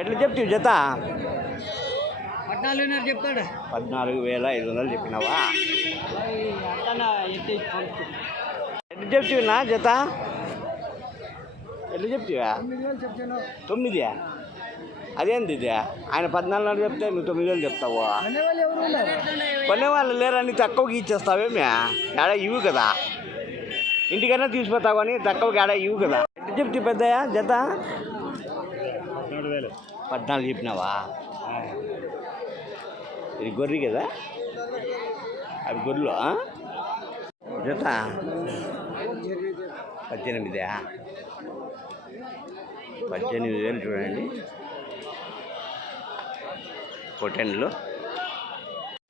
ఎట్లా చెప్తావు జత? 14,500 చెప్తాడు. 14,500 చెప్పినావా? ఎట్లా చెప్తావునా జత? ఎట్లా చెప్తావా? 9. అదేంది ఇది? ఆయన 14,500 చెప్తే నువ్వు 9,000 చెప్తావు. కొనేవాళ్ళు లేరని తక్కువకి ఇచ్చేస్తావేమి? ఏడ ఇవ్వు కదా, ఇంటికైనా తీసిపోతావు అని తక్కువకి ఏడ ఇవ్వు కదా. ఎట్లా చెప్తే పెద్దయ్యా జత? 14 చెప్పినావా? ఇది గొర్రె కదా, అవి గొర్రెలు జత 18. 18,000 చూడండి పొటెన్లు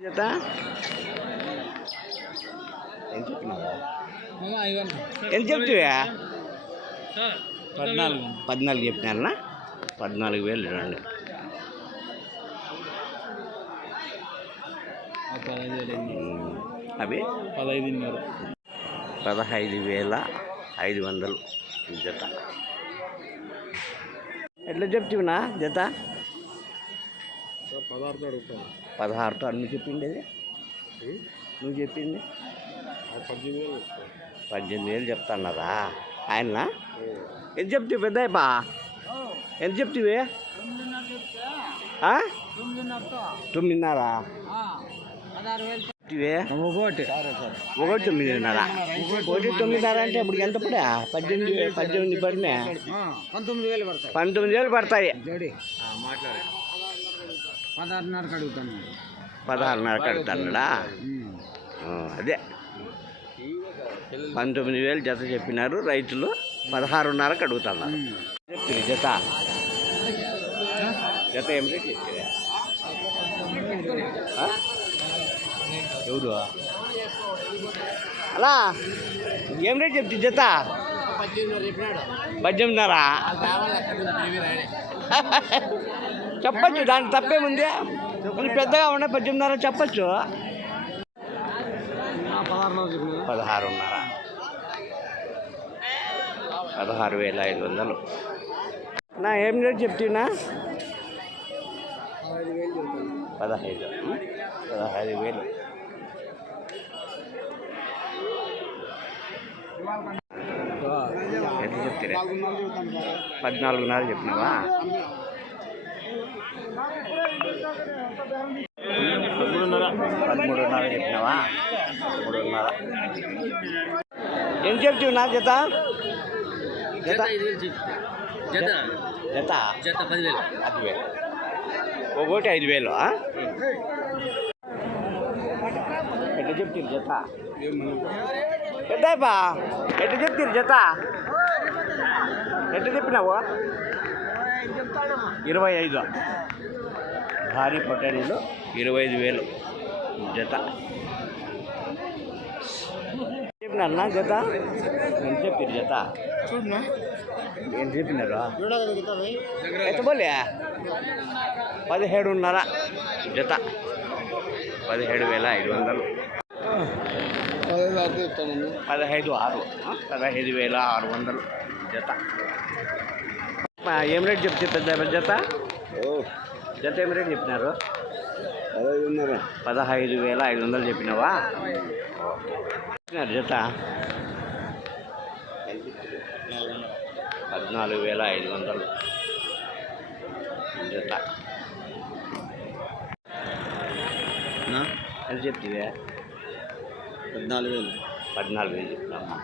జత. ఏం చెప్పినావా? ఎంత చెప్తావా? 14 చెప్పినారనా? 14,000 చూడండి. అవి 15,500 జత. ఎట్లా చెప్తున్నా జత? 16తో అన్ని చెప్పింది. నువ్వు చెప్పింది 18,000 చెప్తాన్నారా ఆయన? ఎంత చెప్తావు పెద్దయ్యపా? ఎంత చెప్తావే? 9,500. ఒకటి 9,500. ఒకటి 9,500 అంటే ఇప్పుడు ఎంత పడా? 18 పడినా 19,000 పడతాయి. 16,500 అడుగుతాడా? అదే 19,000 జత చెప్పినారు రైతులు. 16,500 అడుగుతున్నారు. చెప్తుంది జత. జత ఏం రేట్ చెప్తారా? ఎవరు అలా ఏం రేట్ చెప్తుంది జత? 18,500. చెప్పచ్చు, దానికి తప్పేముంది? కొంచెం పెద్దగా ఉండే 18,500 చెప్పచ్చు. 16,500. 16,500. నా ఏం రేట్ చెప్తున్నా? 15,000. ఎట్లా చెప్తారా? 14,500 చెప్పినావా? 13,500 చెప్పినావా? 13,500. ఏం చెప్తావు నా జత? జత జత జత 10,000. ఒకటి 5,000. ఎట్లా చెప్తారు జత? పెద్దయ్యపా ఎట్లా చెప్తారు జత? ఎట్లా చెప్పినావు? 25. భారీ పొట్టేళ్ళు 25,000 జత చెప్పినారు జత. ఎంత చెప్పారు జత? ఏం చెప్పినారు? ఎంత పోలే? 17,500 జత. 17,500. 15,600 జత. ఏం రేట్ చెప్తే పెద్ద జత? జత ఏం రేట్ చెప్పినారు? 15,500 చెప్పినావా? జత 14,500 జత. ఎంత చెప్తే? 14,000 చెప్పినావా?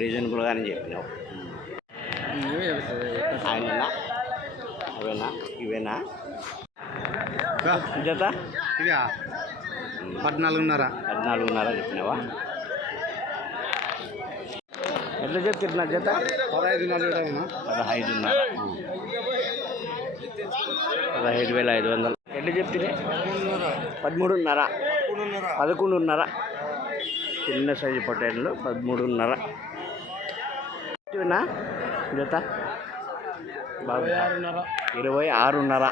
రీజనబుల్గానే చెప్పినావు. ఆయననా అవేనా ఇవేనా జత? 14,500 చెప్పినావా? ఎట్లా చెప్తున్నా జత? 15,500. 15,500. ఎట్లా చెప్తే? 13,500. 11,500. చిన్న సైజు పొట్టేళ్ళు 13,500 జత. 26,500.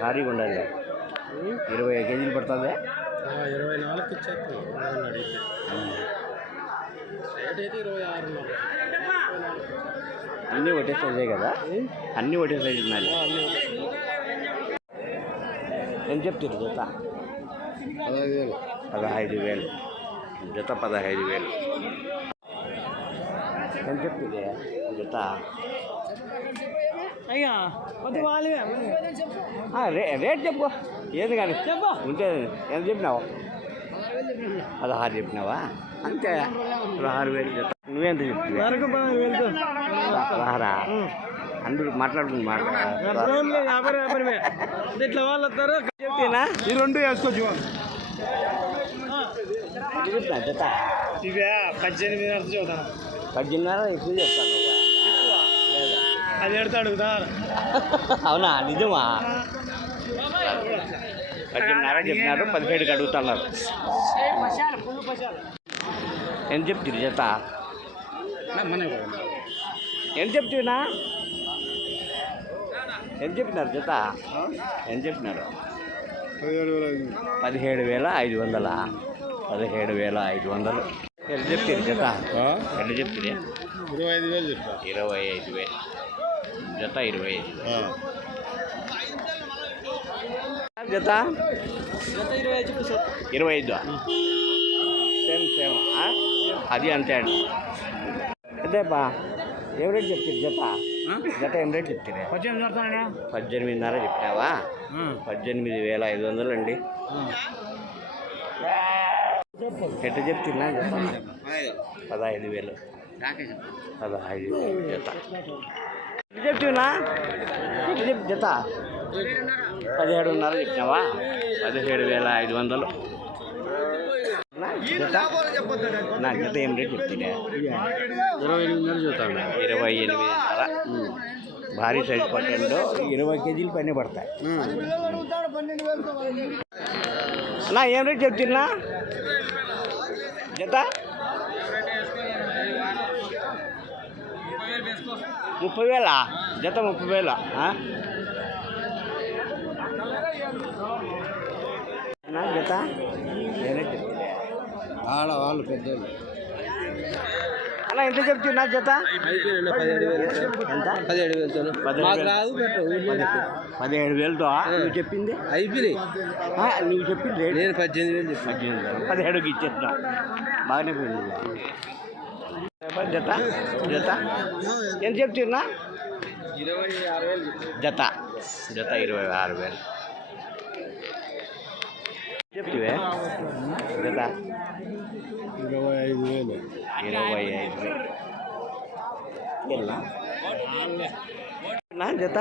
భారీగా ఉండాలి. 20 కేజీలు పడుతుంది. 24కి ఇచ్చేది. రేట్ అయితే 26,500. అన్నీ ఒకటే సైజే కదా, అన్నీ ఒకటే సైజు ఉన్నాయి. ఎంత చెప్తారు జత? 15,000 జత, 15,000. ఎంత చెప్తుంది జత? రేట్ చెప్పు, ఏది కానీ ఉంటే. ఎంత చెప్పినావు? 16 చెప్పినావా? అంతే, 16,000 జత. నువ్వెంత చెప్తున్నావు? 16. అందరూ మాట్లాడుకుని ఇట్లా వాళ్ళు వస్తారు. చెప్తేనా? ఈ రెండు వేసుకోవచ్చు. చెప్తా జత ఇవే 18 చూద్దాం. 18,500 ఎక్కువ చెప్తాను. అది ఎడతా అడుగుతారు. అవునా, నిజమా? 18,500 చెప్పినారు, 17కి అడుగుతున్నారు. ఎంత చెప్తుంది జత? ఎంత చెప్తున్నా? ఎంత చెప్పినారు జత? ఎంత చెప్పినారు? 17,500. 17,500. ఎంత చెప్తుంది జత? ఎంత చెప్తుంది? 25,000 చెప్తా. 25,000 జత, 25. జత 25. సేమ్ అది అంతే అండి. అంతేపా. ఏం రేట్ చెప్తుంది జత? జత ఏం రేట్ చెప్తుంది? 18,500 చెప్పినావా? 18,500 అండి. ఎట్లా చెప్తున్నా జత? 15,000. 15,000 జత. చెప్తున్నా జత 17,500 చెప్పినావా? 17,500 జత. నా జత ఏం రేట్ చెప్తుండే? 28,000 చెప్తాను. 28,500. భారీ సైజు పట్టంలో 20 కేజీలు పైన పడతాయి. నా ఏం రేట్ చెప్తున్నా జత? 30,000 జత. 30,000 నా జత ఏం రేట్ చెప్తుండే? వాళ్ళు పెద్దోళ్ళు. అలా ఎంత చెప్తున్నా జత? ఎంత? 17,000తో నువ్వు చెప్పింది అయిపోయినాయి. నువ్వు చెప్పింది రేట్ నేను 18,000 చెప్పాను. 17,000కి ఇచ్చేస్తున్నా. బాగానే పోయింది జత. జత ఎంత చెప్తున్నా? 26,000 జత. జత 26,000 చెప్తివే జత? 25,000. 25,000 నా జత?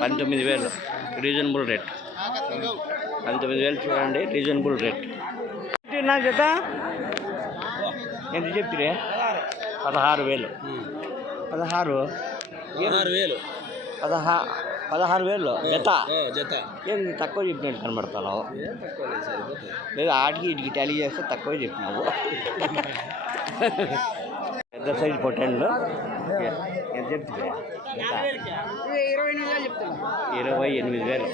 19,000 రీజనబుల్ రేట్. 19,000 చూడండి, రీజనబుల్ రేట్. నా జత ఎంత చెప్తిరే? 16,000. 16,000 జత. ఏం తక్కువ చెప్పినట్టు కనబడతావు? లేదు, ఆటికి ఇటుకి టాలీ చేస్తే తక్కువ చెప్పినావు. పెద్ద సైజు పొట్టండ్లు ఎంత చెప్తుంది? 28,000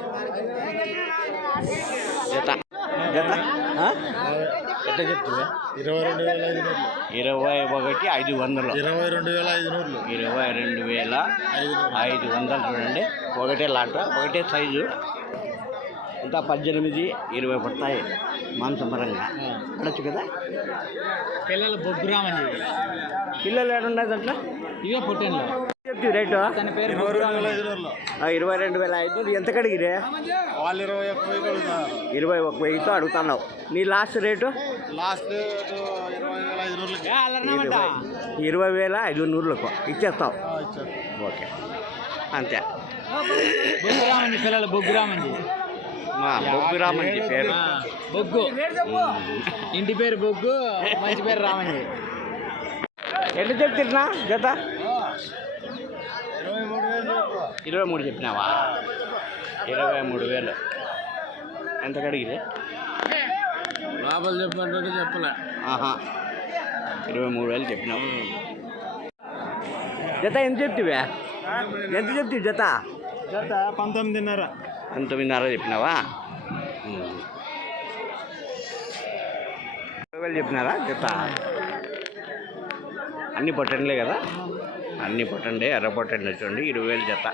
జత. జత ఎంత చెప్తుంది? 22,500. 21,500. 22,500. 22,500 చూడండి. ఒకటే లాట, ఒకటే సైజు. ఇంకా 18, 20 పడతాయి మాంసపరంగా. పడచ్చు కదా. పిల్లలు బొగ్గురామని. పిల్లలు ఏడున్నాయి దాంట్లో? ఇవే పుట్టిన చెప్తావు రేటు? 22,500. ఎంత కడిగిరే? వాళ్ళు 21,000తో అడుగుతున్నావు. నీ లాస్ట్ రేటు? 20,500లకు ఇచ్చేస్తావు. ఓకే, అంతే. బొగ్గురామండి పిల్లలు. బొగ్గురామండి. బొగ్గురామండి పేరు. బొగ్గు ఇంటి పేరు బొగ్గు, మంచి పేరు రామండి. ఎట్లా చెప్తున్నా జత? 23 చెప్పినావా? 23,000. ఎంత కడిగిరే? లోపల చెప్పంటే చెప్పలే. 23,000 చెప్పినావు. జత ఎంత చెప్తివే? ఎంత చెప్తివి జత? 19,500. 19,500 చెప్పినావా? 20,000 చెప్పినారా జత? అన్ని పొట్టండ్లే కదా, అన్ని పొట్టండే, ఎర్ర పొట్టండి చూడండి 20,000 జత.